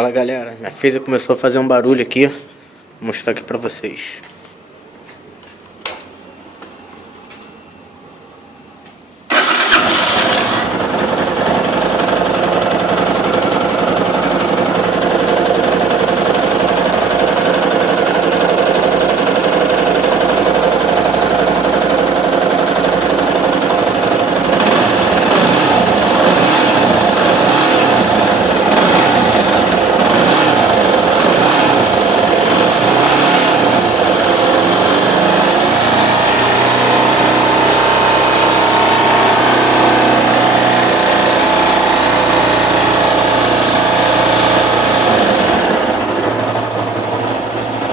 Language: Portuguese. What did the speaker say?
Fala galera, minha Phaser começou a fazer um barulho aqui. Vou mostrar aqui pra vocês.